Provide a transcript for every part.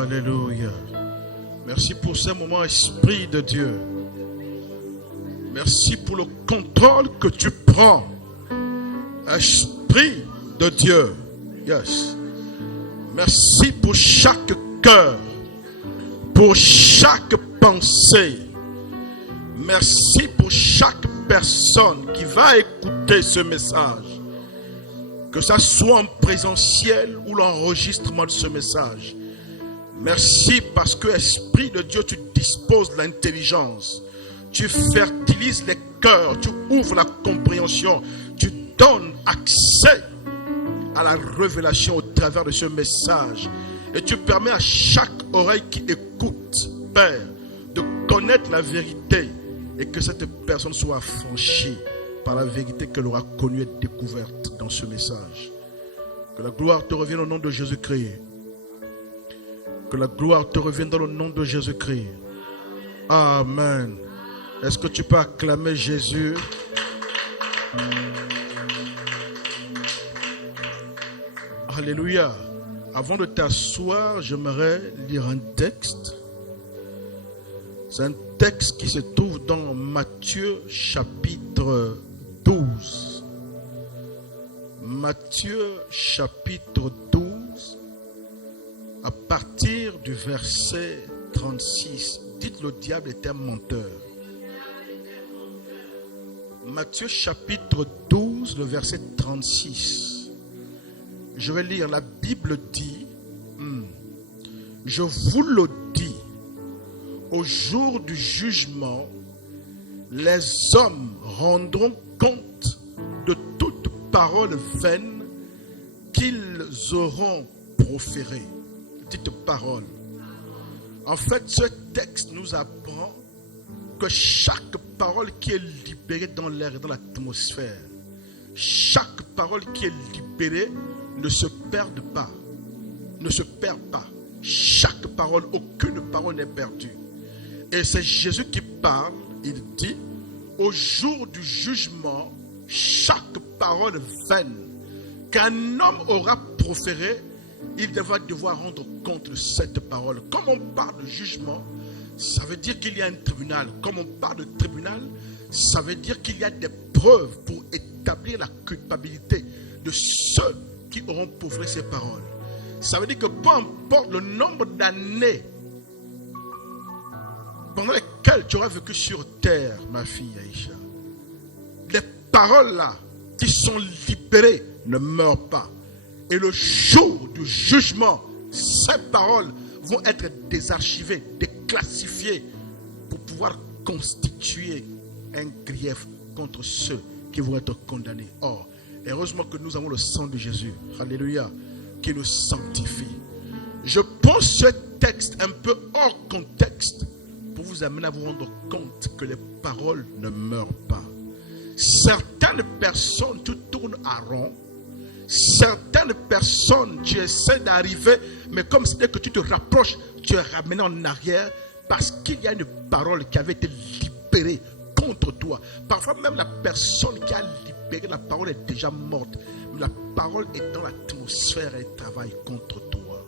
Alléluia. Merci pour ce moment, Esprit de Dieu. Merci pour le contrôle que tu prends. Esprit de Dieu. Yes. Merci pour chaque cœur, pour chaque pensée. Merci pour chaque personne qui va écouter ce message. Que ça soit en présentiel ou l'enregistrement de ce message. Merci parce que, Esprit de Dieu, tu disposes de l'intelligence. Tu fertilises les cœurs, tu ouvres la compréhension, tu donnes accès à la révélation au travers de ce message. Et tu permets à chaque oreille qui écoute, Père, de connaître la vérité et que cette personne soit affranchie par la vérité qu'elle aura connue et découverte dans ce message. Que la gloire te revienne au nom de Jésus-Christ. Que la gloire te revienne dans le nom de Jésus-Christ. Amen. Est-ce que tu peux acclamer Jésus? Alléluia. Avant de t'asseoir, j'aimerais lire un texte. C'est un texte qui se trouve dans Matthieu chapitre 12. Matthieu chapitre 12, à partir du verset 36. Dites: le diable est un menteur. Matthieu chapitre 12, le verset 36. Je vais lire. La Bible dit: je vous le dis, au jour du jugement, les hommes rendront compte de toute parole vaine qu'ils auront proférée. Dites parole. En fait, ce texte nous apprend que chaque parole qui est libérée dans l'air et dans l'atmosphère, chaque parole qui est libérée ne se perd pas. Ne se perd pas. Chaque parole, aucune parole n'est perdue. Et c'est Jésus qui parle. Il dit: au jour du jugement, chaque parole vaine qu'un homme aura proférée, il va devoir rendre compte de cette parole. Comme on parle de jugement, ça veut dire qu'il y a un tribunal. Comme on parle de tribunal, ça veut dire qu'il y a des preuves pour établir la culpabilité de ceux qui auront proféré ces paroles. Ça veut dire que peu importe le nombre d'années pendant lesquelles tu auras vécu sur terre, ma fille Aïcha, les paroles là qui sont libérées ne meurent pas. Et le jour du jugement, ces paroles vont être désarchivées, déclassifiées pour pouvoir constituer un grief contre ceux qui vont être condamnés. Or, heureusement que nous avons le sang de Jésus, alléluia, qui nous sanctifie. Je pense ce texte un peu hors contexte pour vous amener à vous rendre compte que les paroles ne meurent pas. Certaines personnes, tu tournes à rond. Certaines personnes, tu essaies d'arriver, mais comme c'est que tu te rapproches, tu es ramené en arrière parce qu'il y a une parole qui avait été libérée contre toi. Parfois même la personne qui a libéré la parole est déjà morte. Mais la parole est dans l'atmosphère et travaille contre toi.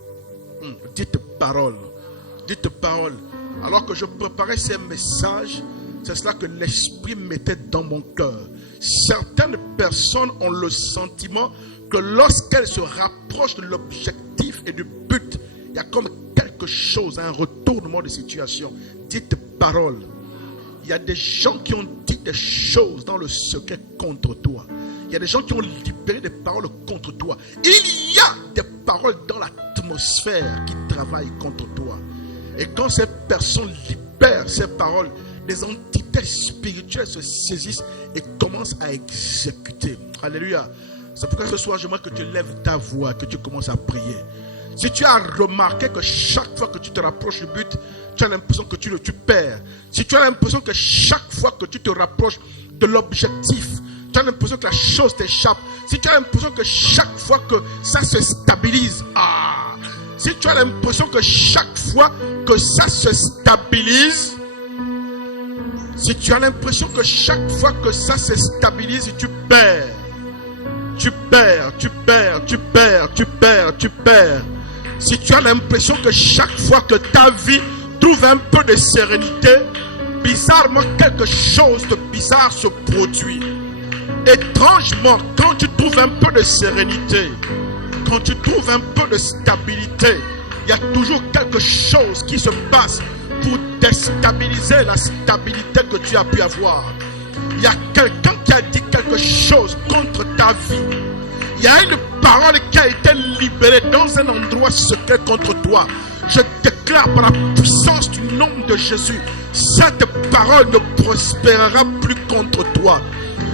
Dites parole. Dites parole. Alors que je préparais ces messages, c'est cela que l'Esprit mettait dans mon cœur. Certaines personnes ont le sentiment que lorsqu'elles se rapprochent de l'objectif et du but, il y a comme quelque chose, un retournement de situation. Dites parole. Il y a des gens qui ont dit des choses dans le secret contre toi. Il y a des gens qui ont libéré des paroles contre toi. Il y a des paroles dans l'atmosphère qui travaillent contre toi. Et quand ces personnes libèrent ces paroles, les entités spirituelles se saisissent et commencent à exécuter. Alléluia. C'est pourquoi ce soir, j'aimerais que tu lèves ta voix, que tu commences à prier. Si tu as remarqué que chaque fois que tu te rapproches du but, tu as l'impression que tu perds. Si tu as l'impression que chaque fois que tu te rapproches de l'objectif, tu as l'impression que la chose t'échappe. Si tu as l'impression que chaque fois que ça se stabilise, si tu as l'impression que chaque fois que ça se stabilise, si tu as l'impression que chaque fois que ça se stabilise, tu perds. Tu perds. Si tu as l'impression que chaque fois que ta vie trouve un peu de sérénité, bizarrement quelque chose de bizarre se produit. Étrangement, quand tu trouves un peu de sérénité, quand tu trouves un peu de stabilité, il y a toujours quelque chose qui se passe pour déstabiliser la stabilité que tu as pu avoir. Il y a quelqu'un qui a dit quelque chose contre ta vie. Il y a une parole qui a été libérée dans un endroit secret contre toi. Je déclare par la puissance du nom de Jésus, cette parole ne prospérera plus contre toi.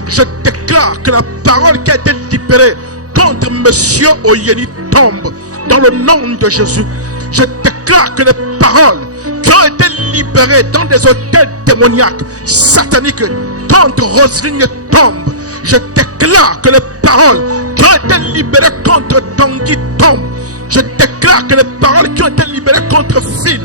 Je déclare que la parole qui a été libérée contre Monsieur Oyeni tombe dans le nom de Jésus. Je déclare que les paroles qui ont été libérées dans des hôtels démoniaques, sataniques, contre Roselyne tombent. Je déclare que les paroles qui ont été libérées contre Tanguy tombent. Je déclare que les paroles qui ont été libérées contre Phil,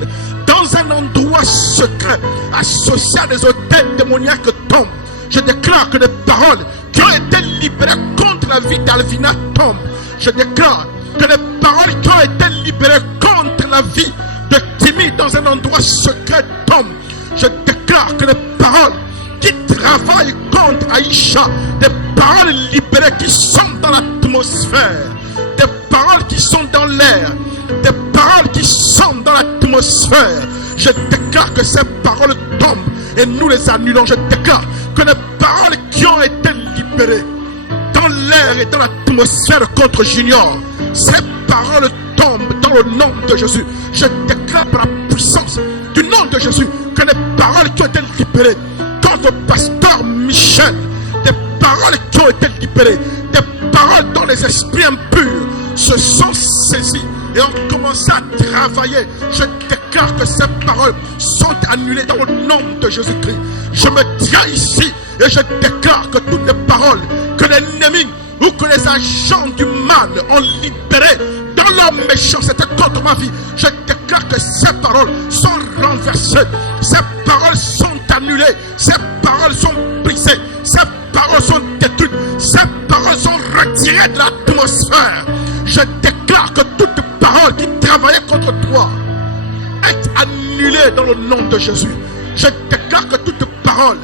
dans un endroit secret, associé à des hôtels démoniaques tombent. Je déclare que les paroles qui ont été libérées contre la vie d'Alvina tombent. Je déclare que les paroles qui ont été libérées contre la vie de Timmy dans un endroit secret tombent. Je déclare que les paroles qui travaillent contre Aïcha, des paroles libérées qui sont dans l'atmosphère, des paroles qui sont dans l'air, des paroles qui sont dans l'atmosphère. Je déclare que ces paroles tombent et nous les annulons. Je déclare que les paroles qui ont été libérées dans l'air et dans l'atmosphère contre Junior, ces paroles tombent dans le nom de Jésus. Je déclare par la puissance du nom de Jésus que les paroles qui ont été libérées contre le pasteur Michel, des paroles qui ont été libérées, des paroles dont les esprits impurs se sont saisis et ont commencé à travailler. Je déclare que ces paroles sont annulées dans le nom de Jésus-Christ. Je me tiens ici et je déclare que toutes les paroles que l'ennemi ou que les agents du mal ont libérées dans leur méchanceté contre ma vie, je déclare que ces paroles sont renversées, ces paroles sont annulées, ces paroles sont brisées, ces paroles sont détruites, ces paroles sont retirées de l'atmosphère. Je déclare que toute parole qui travaillait contre toi est annulée dans le nom de Jésus. Je déclare que toute parole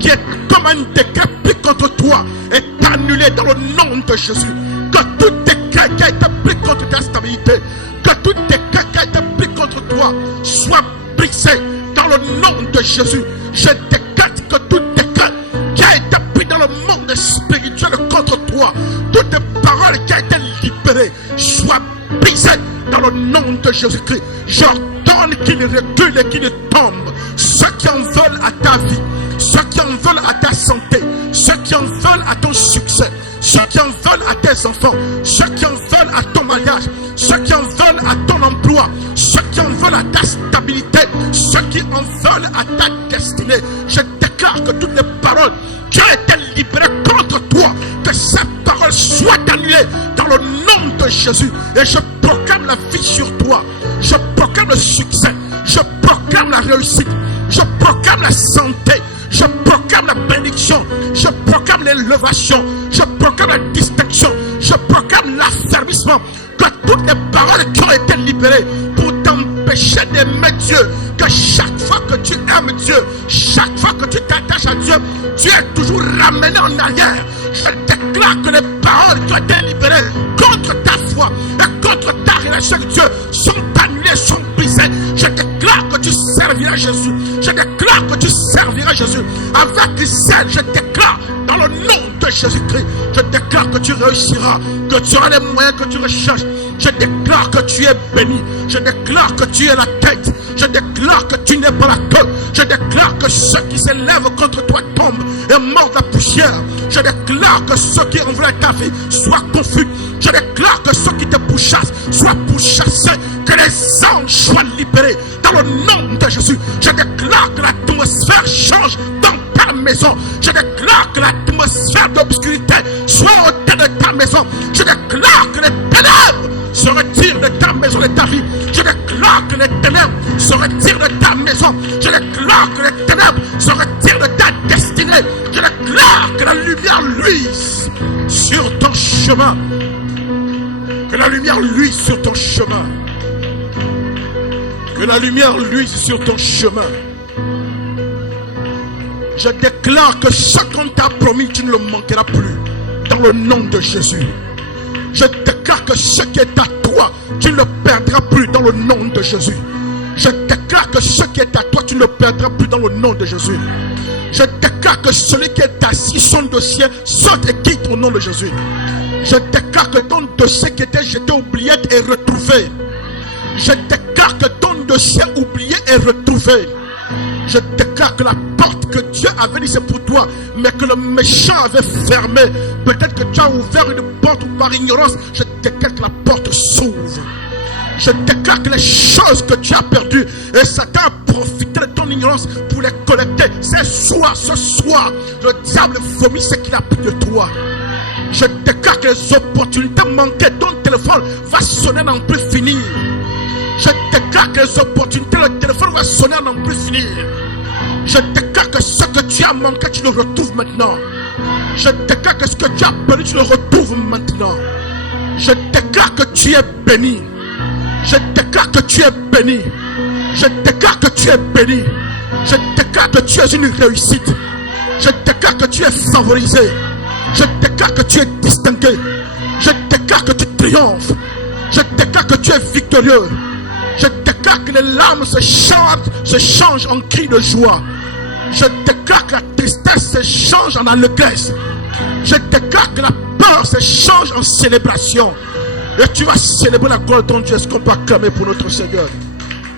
qui est comme un décret pris contre toi est annulée dans le nom de Jésus. Que tout décret qui a été pris contre ta stabilité, que tout décret qui a été pris contre toi soit brisé dans le nom de Jésus. Je déclare que tout décret qui a été pris dans le monde spirituel contre toi, toute parole qui a été libérée soit brisée dans le nom de Jésus-Christ. J'ordonne qu'il recule et qu'il tombe. Ceux qui en veulent à ta vie, ceux qui en veulent à ta santé, ceux qui en veulent à ton succès, ceux qui en veulent à tes enfants, ceux qui en veulent à ton mariage, ceux qui en veulent à ton emploi, ceux qui en veulent à ta stabilité, ceux qui en veulent à ta destinée. Je déclare que toutes les paroles qui ont été libérées contre toi, que ces paroles soient annulées dans le nom de Jésus. Et je proclame la vie sur toi. Je proclame le succès. Je proclame la réussite. Je proclame la santé. Je proclame la bénédiction. Je proclame l'élévation. Je proclame la distinction. Je proclame l'affermissement. Que toutes les paroles qui ont été libérées pour t'empêcher d'aimer Dieu, que chaque fois que tu aimes Dieu, chaque fois que tu t'attaches à Dieu, tu es toujours ramené en arrière. Je déclare que les paroles qui ont été libérées contre ta foi et contre ta relation avec Dieu sont annulées, sont brisées. Je déclare que tu serviras Jésus. Je déclare que tu serviras Jésus avec zèle. Je déclare dans le nom de Jésus-Christ. Je déclare que tu réussiras, que tu auras les moyens que tu recherches. Je déclare que tu es béni. Je déclare que tu es la tête. Je déclare que tu n'es pas la queue. Je déclare que ceux qui s'élèvent contre toi tombent et mordent la poussière. Je déclare que ceux qui envoient ta vie soient confus. Je déclare que ceux qui te pourchassent soient pourchassés. Que les anges soient libérés dans le nom de Jésus. Je déclare que l'atmosphère change dans ta maison. Je déclare que l'atmosphère d'obscurité soit ôtée de ta maison. Je déclare que les ténèbres se retirent de ta maison, de ta vie. Je déclare que les ténèbres se retirent de ta maison. Je déclare que les ténèbres se retirent de ta destinée. Je déclare que la lumière luise sur ton chemin. Que Que la lumière luise sur ton chemin. Que la lumière luise sur ton chemin. Je déclare que ce qu'on t'a promis, tu ne le manqueras plus. Dans le nom de Jésus. Je déclare que ce qui est à toi, tu ne le perdras plus dans le nom de Jésus. Je déclare que ce qui est à toi, tu ne le perdras plus dans le nom de Jésus. Je déclare que celui qui est assis, son dossier, saute et quitte au nom de Jésus. Je déclare que ton dossier qui était jeté oublié est retrouvé. Je déclare que ton dossier oublié est retrouvé. Je déclare que la porte que Dieu avait dit c'est pour toi, mais que le méchant avait fermé. Peut-être que tu as ouvert une porte par ignorance. Je déclare que la porte s'ouvre. Je déclare que les choses que tu as perdues, et Satan a profité de ton ignorance pour les collecter. Ce soir, le diable vomit ce qu'il a pris de toi. Je déclare que les opportunités manquées, ton téléphone va sonner à n'en plus finir. Je déclare que les opportunités, le téléphone va sonner à n'en plus finir. Je déclare que ce que tu as manqué, tu le retrouves maintenant. Je déclare que ce que tu as perdu, tu le retrouves maintenant. Je déclare que tu es béni. Je déclare que tu es béni. Je déclare que tu es béni. Je déclare que tu es une réussite. Je déclare que tu es favorisé. Je déclare que tu es distingué. Je déclare que tu triomphes. Je déclare que tu es victorieux. Je déclare que les larmes se changent en cris de joie. Je déclare que la tristesse se change en allégresse. Je déclare que la peur se change en célébration. Et tu vas célébrer la gloire de ton Dieu. Est-ce qu'on peut acclamer pour notre Seigneur?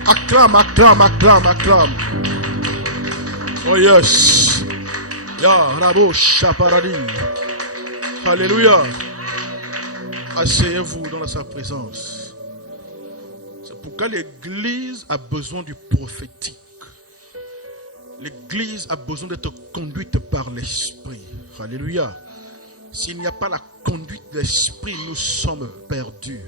Acclame, acclame, acclame, acclame. Oh yes. Ya Rabo Shaparadi. Alléluia. Asseyez-vous dans sa présence. C'est pourquoi l'Église a besoin du prophétique. L'Église a besoin d'être conduite par l'Esprit. Alléluia. S'il n'y a pas la conduite de l'Esprit, nous sommes perdus.